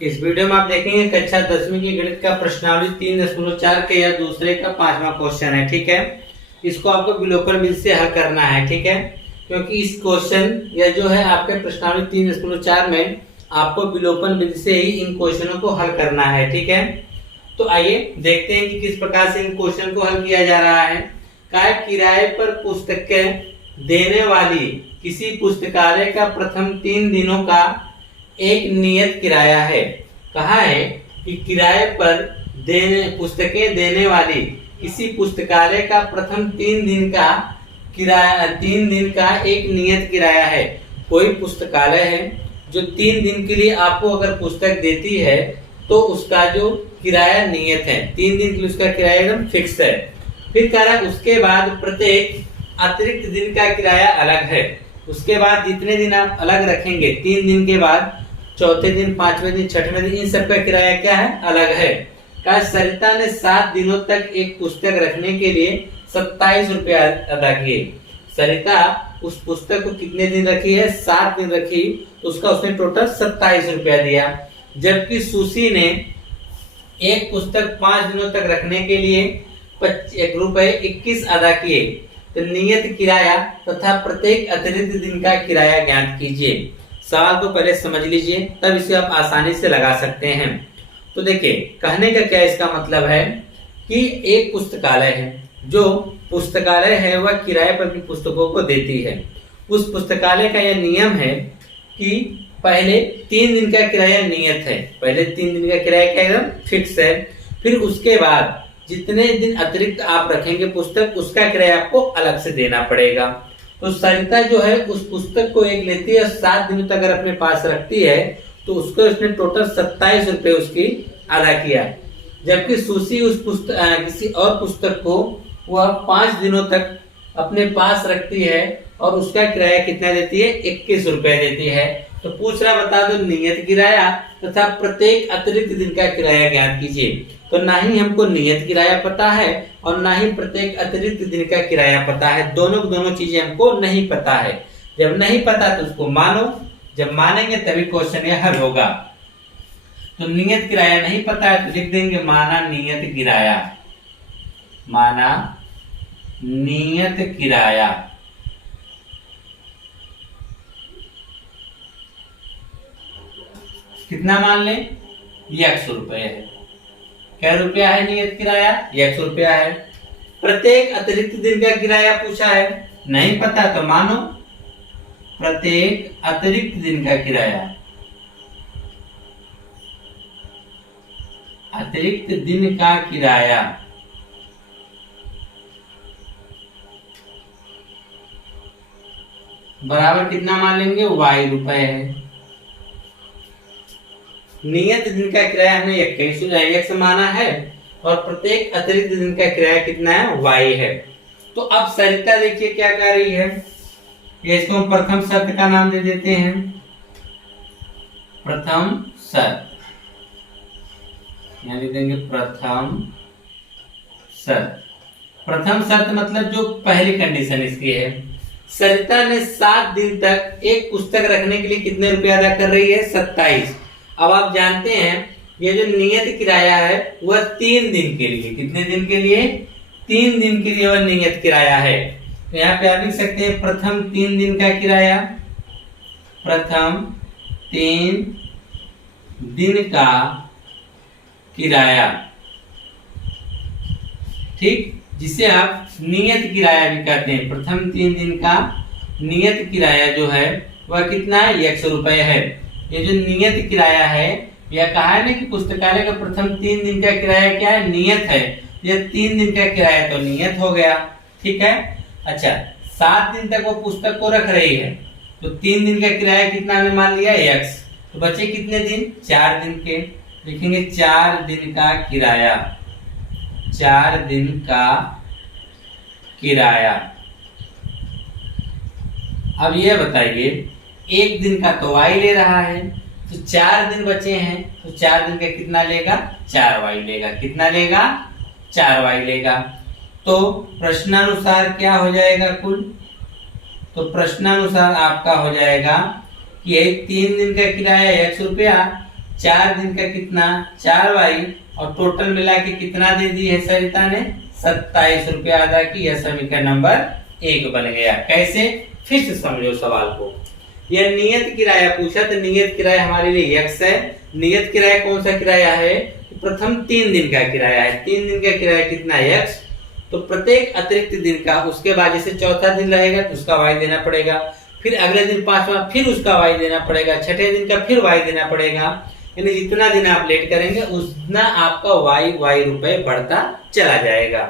इस वीडियो में आप देखेंगे कक्षा 10वीं की गणित का प्रश्नावली 3.4 के या दूसरे का 5वां क्वेश्चन है। ठीक है, इसको आपको विलोपन विधि से हल करना है। ठीक है, क्योंकि इस क्वेश्चन या जो है आपके प्रश्नावली 3.4 में आपको विलोपन विधि से ही इन क्वेश्चनों को हल करना है। ठीक है, तो आइए देखते हैं कि किस प्रकार से इन क्वेश्चन को हल किया जा रहा है। क्या किराए पर पुस्तकें देने वाली किसी पुस्तकालय का प्रथम 3 दिनों का एक नियत किराया है। कहा है कि किराए पर पुस्तकें देने वाली किसी पुस्तकालय का प्रथम 3 दिन का किराया 3 दिन का एक नियत किराया है। कोई पुस्तकालय है जो 3 दिन के लिए आपको अगर पुस्तक देती है तो उसका जो किराया नियत है, 3 दिन के लिए उसका किराया एकदम फिक्स है। फिर कह रहा है उसके बाद प्रत्येक अतिरिक्त दिन का किराया अलग है। उसके बाद जितने दिन आप अलग रखेंगे 3 दिन के बाद, चौथे दिन, 5वें दिन, 6वें दिन, इन सब का किराया क्या है, अलग है। कहा सरिता ने 7 दिनों तक एक पुस्तक रखने के लिए 27 रुपया अदा किए। सरिता उस पुस्तक को कितने दिन रखी है, 7 दिन रखी, तो उसका उसने टोटल 27 रुपया दिया। जबकि सुशी ने एक पुस्तक 5 दिनों तक रखने के लिए ₹21 अदा किए। तो नियत किराया तथा प्रत्येक अतिरिक्त दिन का किराया ज्ञात कीजिए। सवाल को पहले समझ लीजिए, तब इसे आप आसानी से लगा सकते हैं। तो देखिए, कहने का क्या इसका मतलब है कि एक पुस्तकालय है, जो पुस्तकालय है वह किराए पर भी पुस्तकों को देती है। उस पुस्तकालय का यह नियम है कि पहले 3 दिन का किराया नियत है, पहले 3 दिन का किराया क्या एकदम फिक्स है। फिर उसके बाद जितने दिन अतिरिक्त आप रखेंगे पुस्तक, उसका किराया आपको अलग से देना पड़ेगा। तो सरिता जो है उस पुस्तक को एक लेती है, 7 दिनों तक अगर अपने पास रखती है तो उसको उसने टोटल 27 रुपए उसकी अदा किया। जबकि सुशी उस किसी और पुस्तक को वह 5 दिनों तक अपने पास रखती है और उसका किराया कितना देती है, 21 रुपए देती है। तो पूछ रहा बता दो नियत किराया तथा प्रत्येक अतिरिक्त दिन का किराया ज्ञात कीजिए। तो ना ही हमको नियत किराया पता है और ना ही प्रत्येक अतिरिक्त दिन का किराया पता है। दोनों चीजें हमको नहीं पता है। जब नहीं पता तो उसको मानो, जब मानेंगे तभी क्वेश्चन यह हल होगा। तो नियत किराया नहीं पता है तो लिख देंगे माना नियत किराया, माना नियत किराया। कितना मान लें, 100 रुपए है। क्या रुपया है नियत किराया, 100 रुपया है। प्रत्येक अतिरिक्त दिन का किराया पूछा है, नहीं पता तो मानो प्रत्येक अतिरिक्त दिन का किराया, अतिरिक्त दिन का किराया बराबर कितना मान लेंगे, Y रुपए है। नियत दिन का किराया हमने 21 माना है और प्रत्येक अतिरिक्त दिन का किराया कितना है, Y है। तो अब सरिता देखिए क्या कर रही है, इसको हम प्रथम शर्त का नाम दे देते हैं, प्रथम शर्त, यहाँ लिख देंगे प्रथम शर्त। प्रथम शर्त मतलब जो पहली कंडीशन इसकी है, सरिता ने 7 दिन तक एक पुस्तक रखने के लिए कितने रुपए अदा कर रही है, 27। अब आप जानते हैं ये जो नियत किराया है वह 3 दिन के लिए, कितने दिन के लिए, 3 दिन के लिए वह नियत किराया है। तो यहाँ पे आप लिख सकते हैं प्रथम 3 दिन का किराया, प्रथम 3 दिन का किराया, ठीक, जिसे आप नियत किराया भी कहते हैं। प्रथम 3 दिन का नियत किराया जो है वह कितना है, 100 रुपए है। ये जो नियत किराया है, यह कहा है ना कि पुस्तकालय का प्रथम 3 दिन का किराया क्या है, नियत है। यह 3 दिन का किराया तो नियत हो गया, ठीक है। अच्छा, 7 दिन तक वो पुस्तक को रख रही है तो 3 दिन का किराया कितना हमने मान लिया, X। तो बचे कितने दिन, 4 दिन के, लिखेंगे 4 दिन का किराया, 4 दिन का किराया। अब ये बताइए, 1 दिन का तो Y ले रहा है, तो 4 दिन बचे हैं, तो 4 दिन का कितना लेगा, 4Y लेगा। कितना लेगा, 4Y लेगा। तो प्रश्नानुसार क्या हो जाएगा कुल, तो प्रश्नानुसार आपका हो जाएगा कि 3 दिन का किराया 100 रुपया 4 दिन का कितना 4y और टोटल मिला के कितना दे दी है सरिता ने 27 रुपया अदा की। यह समीकरण नंबर 1 बन गया। कैसे, फिर से समझो सवाल को। यह नियत किराया पूछा तो नियत किराया हमारे लिए x है। नियत किराया कौन सा किराया है, प्रथम 3 दिन का किराया है। 3 दिन का किराया कितना x, तो प्रत्येक अतिरिक्त दिन का, उसके बाद जैसे चौथा दिन रहेगा तो उसका y देना पड़ेगा, फिर अगले दिन पांचवा फिर उसका y देना पड़ेगा, छठे दिन का फिर y देना पड़ेगा। यानी जितना दिन आप लेट करेंगे उतना आपका y रुपए बढ़ता चला जाएगा।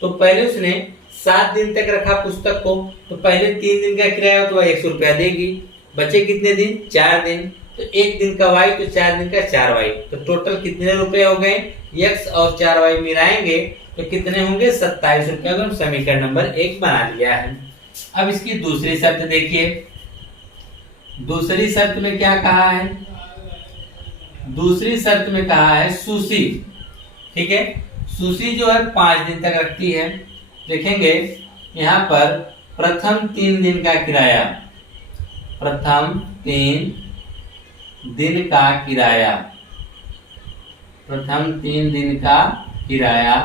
तो पहले उसने 7 दिन तक रखा पुस्तक को, तो पहले 3 दिन का किराया तो 100 रुपया देगी। बचे कितने दिन 4 दिन, तो 1 दिन का y तो 4 दिन का 4y, तो टोटल कितने रुपए हो गए, x और 4y मिलाएंगे तो कितने होंगे 27 रुपया। तो समीकरण नंबर 1 बना लिया है। अब इसकी दूसरी शर्त देखिए। दूसरी शर्त में क्या कहा है, दूसरी शर्त में कहा है सुशी, ठीक है। सुशी जो है 5 दिन तक रखती है। देखेंगे यहाँ पर प्रथम 3 दिन का किराया, प्रथम 3 दिन का किराया, प्रथम 3 दिन का किराया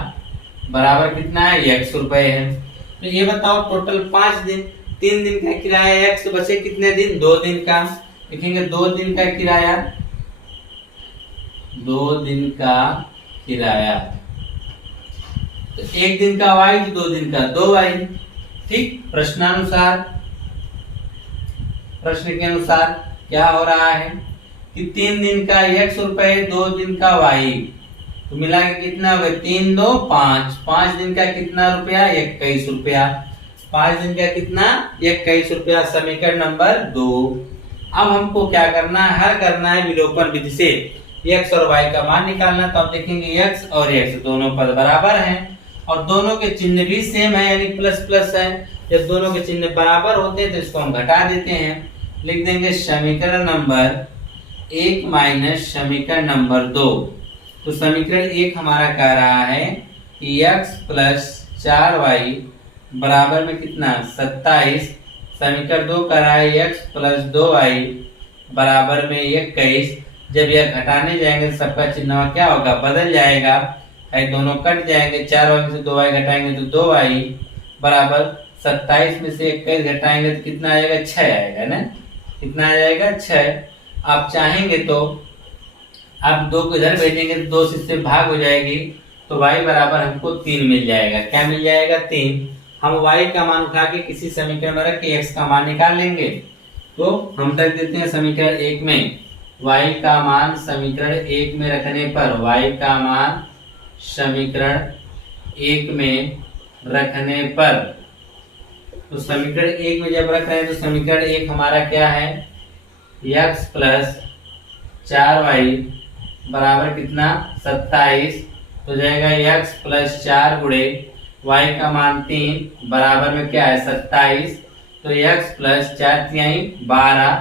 बराबर कितना है 100 रुपए है। तो ये बताओ टोटल 5 दिन, 3 दिन का किराया x, बचे कितने दिन 2 दिन का। देखेंगे 2 दिन का किराया, 2 दिन का किराया, तो 1 दिन का y, 2 दिन का 2y, ठीक। प्रश्नानुसार, प्रश्न के अनुसार क्या हो रहा है कि 3 दिन का 100 रुपए, 2 दिन का y, तो मिला के कितना हो गया 3 2 5, 5 दिन का कितना रुपया 21 रुपया, 5 दिन का कितना 21 रुपया, समीकरण नंबर 2। अब हमको क्या करना है, हल करना है विलोपन विधि से x और y का मान निकालना। तो आप देखेंगे x और x दोनों पद बराबर हैं और दोनों के चिन्ह भी सेम है, यानी प्लस प्लस है। जब दोनों के चिन्ह बराबर होते हैं तो इसको हम घटा देते हैं, लिख देंगे समीकरण नंबर 1 माइनस समीकरण नंबर 2। तो समीकरण 1 हमारा कह रहा है कि x प्लस 4y बराबर में कितना 27, समीकरण 2 कह रहा है x प्लस 2y बराबर में 21। जब यह घटाने जाएंगे तो सबका चिन्ह क्या होगा, बदल जाएगा, है दोनों कट जाएंगे, 4y से 2y घटाएंगे तो 2y बराबर 27 में से 21 घटाएंगे तो कितना आएगा 6 आएगा ना, कितना आ जाएगा 6। आप चाहेंगे तो आप 2 को इधर भेजेंगे तो 2 से इससे भाग हो जाएगी, तो y बराबर हमको 3 मिल जाएगा। क्या मिल जाएगा 3। हम y का मान उठा के किसी समीकरण में रख के x का मान निकाल लेंगे। तो हम रख देते हैं समीकरण 1 में y का मान, समीकरण 1 में रखने पर y का मान समीकरण 1 में रखने पर, तो समीकरण 1 में जब रख रहे हैं तो समीकरण 1 हमारा क्या है x प्लस 4y बराबर कितना 27, तो जाएगा x प्लस 4 गुणे y का मान 3 बराबर में क्या है 27, तो x प्लस 4 तिहाई 12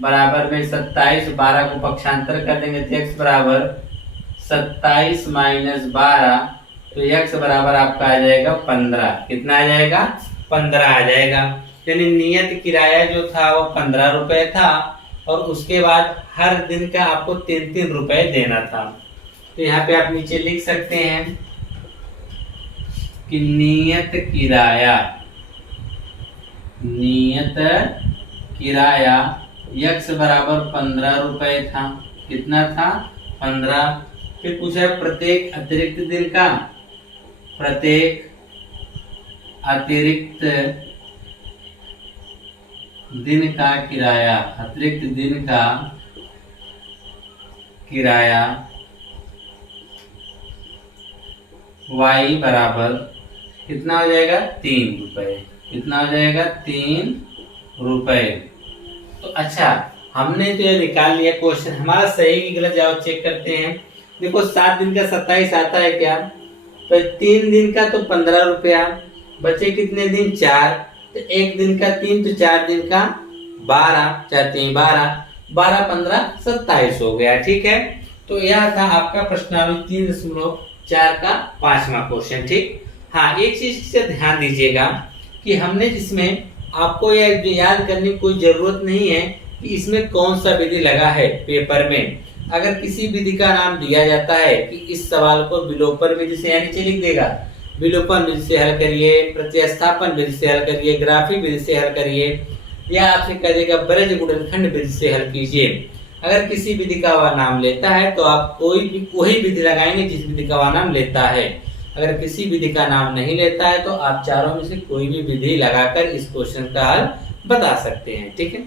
बराबर में 27, 12 को पक्षांतर कर देंगे तो x बराबर 27 माइनस 12, तो x बराबर आपका आ जाएगा 15। कितना आ जाएगा 15 आ जाएगा। यानी नियत किराया जो था वो 15 रुपए था और उसके बाद हर दिन का आपको 3-3 रुपए देना था। तो यहाँ पे आप नीचे लिख सकते हैं कि नियत किराया x बराबर 15 रुपए था। कितना था 15। फिर पूछा प्रत्येक अतिरिक्त दिन का, प्रत्येक अतिरिक्त दिन का किराया, अतिरिक्त दिन का किराया y बराबर कितना हो जाएगा 3 रुपए। कितना हो जाएगा 3 रुपए। तो अच्छा हमने तो ये निकाल लिया, क्वेश्चन हमारा सही कि गलत जाओ चेक करते हैं। देखो 7 दिन का 27 आता है क्या, तो 3 दिन का तो 15 रुपया, बचे कितने दिन 4, तो 1 दिन का 3 तो 4 दिन का 12, 4 3 12, 12 15 27 हो गया। ठीक है, तो यह था आपका प्रश्नावली 3.4 का 5वां क्वेश्चन। ठीक, हाँ एक चीज से ध्यान दीजिएगा कि हमने जिसमें आपको यह याद करने की कोई जरूरत नहीं है कि इसमें कौन सा विधि लगा है पेपर में। अगर किसी विधि का नाम दिया जाता है कि इस सवाल को विलोपन विधि से, यानी नीचे लिख देगा विलोपन विधि से हल करिए, प्रतिस्थापन विधि से हल करिए, ग्राफी विधि से हल करिए, या आपसे कह देगा ब्रज गुणनखंड विधि से हल कीजिए। अगर किसी विधि का वह नाम लेता है तो आप कोई भी वही विधि लगाएंगे जिस विधि का वह नाम लेता है। अगर किसी विधि का नाम नहीं लेता है तो आप चारों में से कोई भी विधि लगाकर इस क्वेश्चन का हल बता सकते हैं। ठीक है।